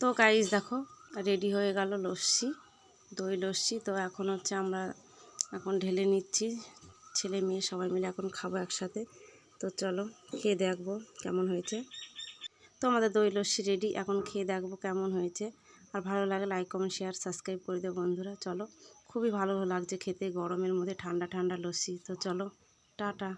তো গাইস দেখো রেডি হয়ে গেল লস্যি, দই লস্যি। তো এখন হচ্ছে আমরা এখন ঢেলে নিচ্ছি, ছেলে মেয়ে সবাই মিলে এখন খাবো একসাথে। তো চলো খেয়ে দেখবো কেমন হয়েছে। তো আমাদের দই লস্যি রেডি, এখন খেয়ে দেখবো কেমন হয়েছে। আর ভালো লাগে লাইক কমেন্ট শেয়ার সাবস্ক্রাইব করে দেবো বন্ধুরা। চলো, খুবই ভালো লাগছে খেতে গরমের মধ্যে ঠান্ডা ঠান্ডা লস্যি। তো চলো টাটা।